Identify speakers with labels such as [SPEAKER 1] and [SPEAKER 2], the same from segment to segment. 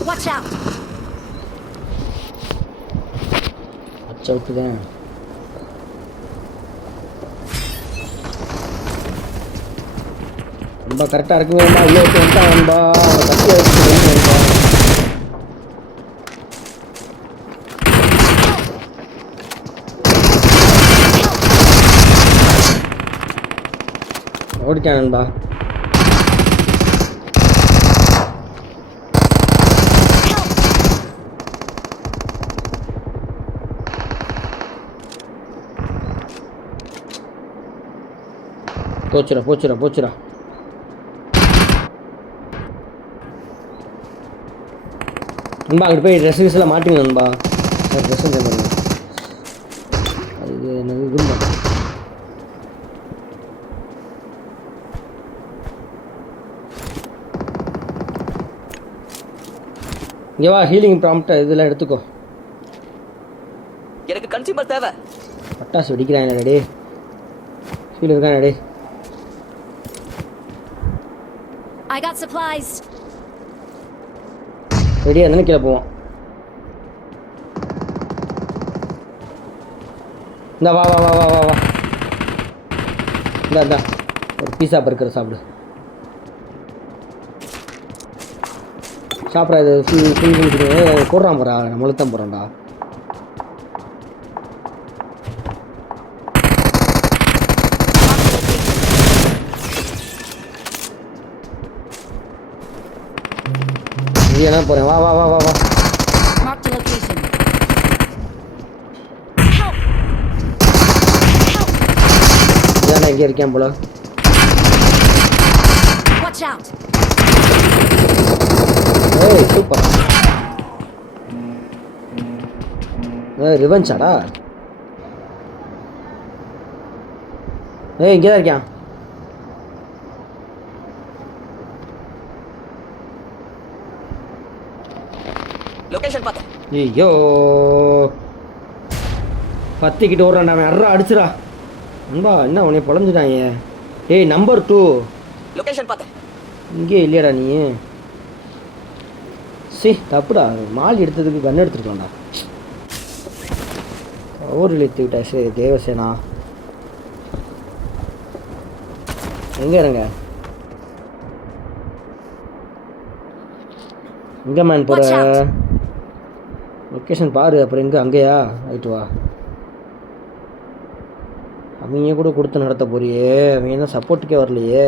[SPEAKER 1] Watch out!
[SPEAKER 2] Watch out there. ரொம்ப கரெக்டாக இருக்குங்க நண்பா ஐயோ வந்துட்டான் நண்பா கத்தி வச்சு நண்பா ஓடிட்டான் நண்பா போச்சுடா போச்சுடா போச்சுடா நண்பா அங்கிட்டு போய் ட்ரெஸ் கிஸ்லாம் மாட்டிங்க நண்பா ட்ரெஸ் பண்ணுங்க இங்கே வா ஹீலிங் ப்ராம்ப்ட் இதெல்லாம் எடுத்துக்கோ.
[SPEAKER 3] எனக்கு கன்சியூமர் தேவை.
[SPEAKER 2] பட்டாசு வெடிக்கிறான் டே ஃபீல் இருக்கான் டே
[SPEAKER 1] I got supplies.
[SPEAKER 2] ரெடியாக இருந்தாலும் கீழே போவோம். இந்த வா வா வா வா வா வா. இந்தா இந்தா. ஒரு பீஸா பர்க்கர் சாப்பிடு. சாப்பிட்றா இது ஃபுல் ஃபுல் ஃபுல் போடுறான் போகிறா நம்மளுக்கு தான் போகிறோம்டா இங்கே தான் போகிறேன் வா வா வா வா வா. இங்கே இருக்கேன் போல?
[SPEAKER 1] Watch out!
[SPEAKER 2] ஏய் சூப்பர். ரிவெஞ்சாடா ஏய் இங்கே தான் இருக்கான்
[SPEAKER 3] லொகேஷன் பார்த்தேன்
[SPEAKER 2] ஐயோ. பத்திக்கிட்டு ஓடுறான்டா அவன். அட்ரா அடிச்சுடா. நண்பா என்ன உன்னை பொழஞ்சுட்டாங்க? ஏய் நம்பர் டூ
[SPEAKER 3] லொகேஷன் பார்த்தேன்
[SPEAKER 2] இங்கே இல்லையாடா நீ. சி தப்புடா. மால் எடுத்ததுக்கு கன் எடுத்துருக்கலாம்டா. ஓர் இழுத்து விட்டா சரி தேவசேனா. எங்கே இருங்க எங்கே மேன் போகிற. லொக்கேஷன் பாரு அப்புறம் எங்கே? அங்கேயா? ரைட்டு வா. அவங்க கூட கொடுத்து நடத்த போறியே. அவங்க என்ன சப்போர்ட்டுக்கே வரலையே.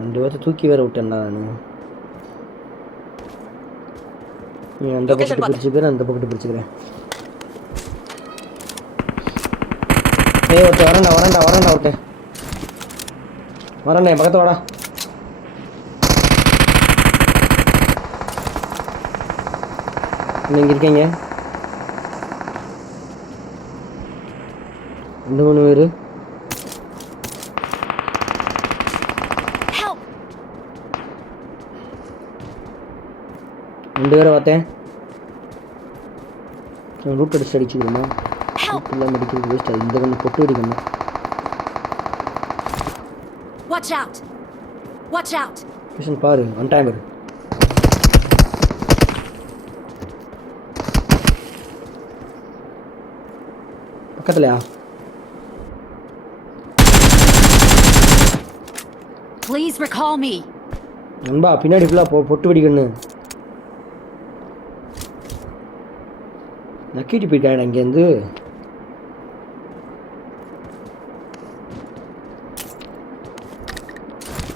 [SPEAKER 2] ரெண்டு பேர்த்த தூக்கி வேற விட்டேன்டா நான். நீ அந்த பக்கத்து. பிடிச்சிக்கிறேன் அந்த பக்கத்து பிடிச்சிக்கிறேன். ஏய் ஒருத்தர் வரேன்டா வரேன்டா வரேன்டா ஒருத்தன். வரேன்டா என் பக்கத்து வாடா. நீங்க இருக்கீங்க? ரெண்டு மூணு பேர். ரெண்டு பேரை பார்த்தேன் ரூட் அடிச்சு அடிச்சுக்கிறோமா
[SPEAKER 1] Help!
[SPEAKER 2] இல்லாமல் அடிக்கிறது வேஸ்ட் ஆகுது இந்த கண்ணு பொட்டு அடிக்கணும்
[SPEAKER 1] Watch out! Watch out!
[SPEAKER 2] Krishnan பாரு ஒன் டைம் இரு பக்கத்துலையா
[SPEAKER 1] Please recall me.
[SPEAKER 2] நண்பா பின்னாடி ஃபுல்லாக பொ பொட்டு வெடிக்கண்ணு நக்கிட்டு போயிட்டான் அங்கேருந்து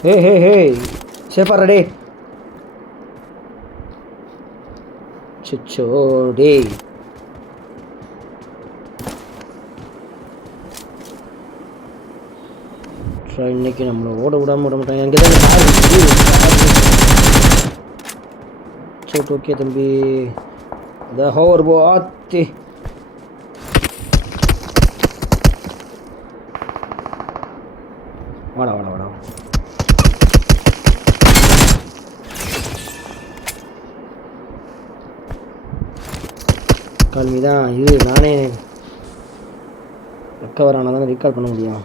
[SPEAKER 2] ஹே ஹே ஹே சேஃபாரா டே சிச்சோ டே இன்னைக்கு நம்மளை ஓட விடாமல் விட மாட்டாங்க. அங்கே தான் சோட் ஓகே தம்பி. இந்த ஹோவர் போ ஆத்தி வாடா வாடா வாடா. கால்மி தான். இது நானே ரெக்கவர் ஆனால் தானே ரீகால் பண்ண முடியும்.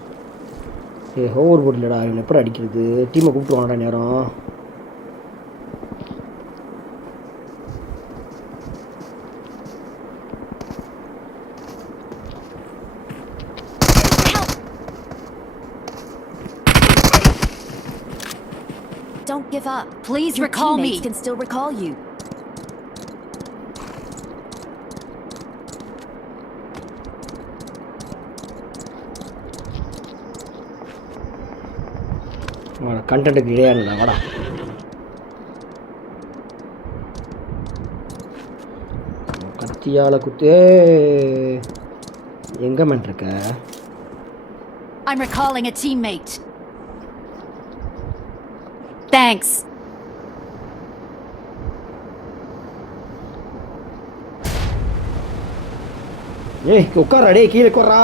[SPEAKER 2] ஏ ஹோவர் போர்ட் இல்லைடா. இவன் எப்படி அடிக்கிறது? டீமை கூப்பிட்டு நேரம்.
[SPEAKER 1] Don't give up. Please
[SPEAKER 4] Your
[SPEAKER 1] recall me.
[SPEAKER 4] can still recall you.
[SPEAKER 2] கண்டென்ட்டுக்கு இடையா இருந்தா வாடா கத்தியால குத்து எங்க மேன் இருக்க
[SPEAKER 1] I'm recalling a teammate. Thanks.
[SPEAKER 2] ஏய் உட்காரா டேய் கீழே உட்காரா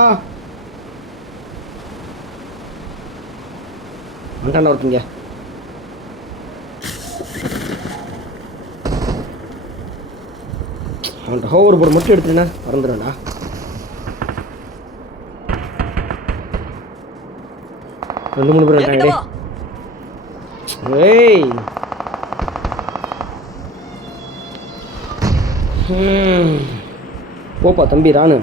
[SPEAKER 2] வந்துட்டாண்டா ஒருத்தங்க அவன்கிட்ட ஹோவர் போர்டு மட்டும் எடுத்துட்டேன்னா மறந்துடும்டா ரெண்டு மூணு பேர் டேய். ஏய். போப்பா தம்பி ராணு.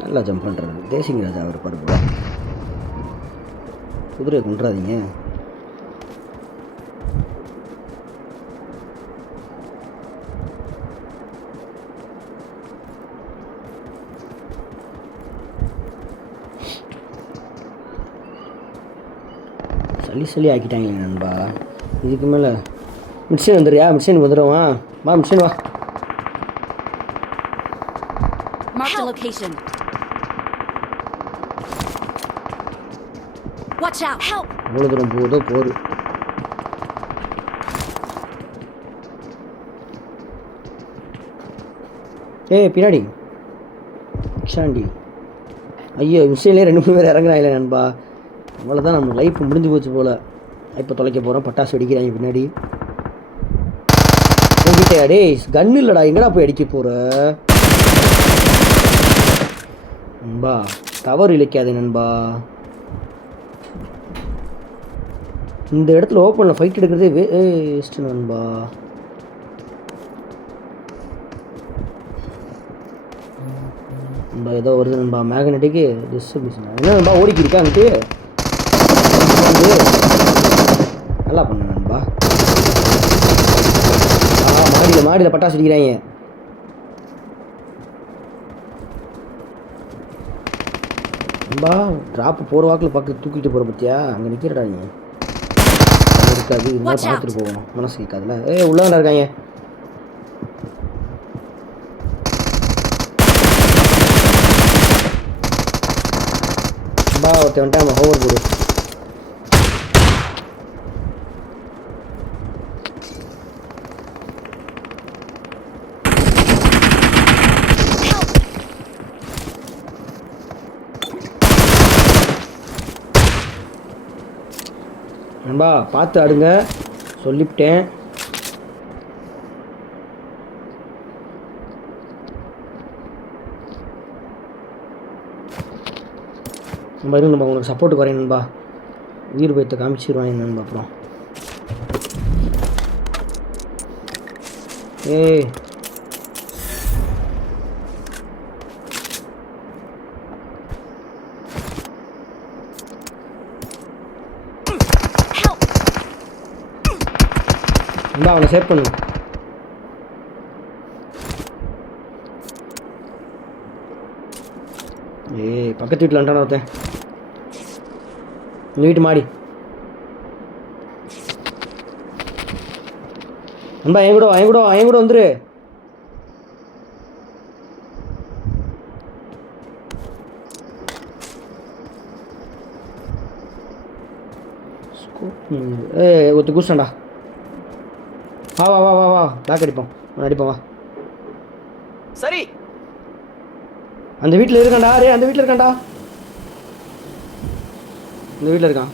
[SPEAKER 2] நல்லா ஜம்ப் பண்ணுறாரு தேசிங் ராஜா அவர் பாருங்க குதிரையை கொண்டுறாதீங்க சளி சளி ஆக்கிட்டாங்க நண்பா. இதுக்கு மேலே மிஷின் வந்துடுறியா? மிஷின் வந்துடுவா வா. மிஷின் வா. எவ்வளோ தூரம் போகுதோ போரு. ஏய் பின்னாடி. ஷாண்டி. ஐயோ மிஷின்லேயே ரெண்டு மூணு பேர் இறங்குறாங்களே நண்பா. அவ்வளோதான் நம்ம லைஃப் முடிஞ்சு போச்சு போல். இப்போ தொலைக்க போகிறோம் பட்டாசு வெடிக்கிறாங்க பின்னாடி. உங்ககிட்டயா டேய் கன் இல்லைடா. எங்கடா போய் அடிக்க போகிற நண்பா தவறு இழைக்காது நண்பா. இந்த இடத்துல ஓப்பனில் ஃபைட் எடுக்கிறதே வேஸ்ட் நண்பா. நண்பா ஏதோ வருது நண்பா. மேக்னெட்டிக்கு டிஸ்ட்ரிபியூஷன் என்ன நண்பா ஓடிக்கிருக்கா அங்கிட்டு அங்கிட்டு நல்லா பண்ண நண்பா. ஆ மாடியில் மாடியில் பட்டாசு அடிக்கிறாங்க நண்பா ட்ராப் போகிற வாக்கில் பார்க்க தூக்கிட்டு போகிற பத்தியா? அங்கே நிற்கிறடா நீ. இருக்காது மாதிரி. பார்த்துட்டு போகணும் மனசு கேட்காதுல ஏய் உள்ளாண்டா இருக்காங்க. பா ஒருத்தன் வந்துட்டான் ஹோவர் போடு நண்பா பார்த்து ஆடுங்க. சொல்லிவிட்டேன். நம்ம இருந்து நம்ம உங்களுக்கு சப்போர்ட்டுக்கு வரேன் நண்பா. உயிர் பயத்தை காமிச்சிருவாங்க நண்பா அப்புறம். ஏய் இந்த அவனை சேவ் பண்ணு. ஏய் பக்கத்து வீட்டில் வந்துட்டான ஒருத்தன். இந்த வீட்டு மாடி. நண்பா என் கூட என் கூட என் கூட வந்துரு. ஏய் ஒத்து குடிச்சாண்டா வா வா வா வா வா. பேக் அடிப்போம். அடிப்போம் வா.
[SPEAKER 3] சரி.
[SPEAKER 2] அந்த வீட்டில் இருக்கான்டா. ரே அந்த வீட்டில் இருக்கான்டா. இந்த வீட்டில் இருக்கான்.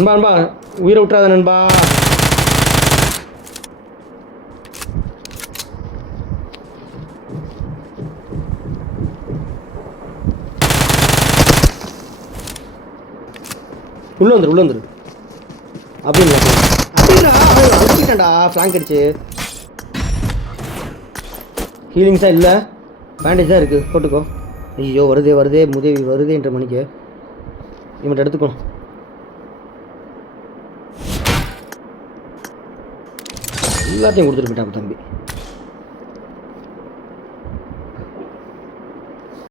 [SPEAKER 2] நண்பா நண்பா. உயிரை விட்டுறாத நண்பா. உள்ள வந்துரு உள்ள வந்துரு. அப்படிங்களா அப்படிங்களா அடிச்சிட்டேன்டா ஃப்ளாங்க் அடிச்சு. ஹீலிங்ஸாக இல்லை. பேண்டேஜ் தான் இருக்குது போட்டுக்கோ. ஐயோ வருதே வருதே முதவி வருதேன்ற மணிக்கு. இவன்ட்டு எடுத்துக்கணும். எல்லாத்தையும் கொடுத்துட்டு போயிட்டான் தம்பி.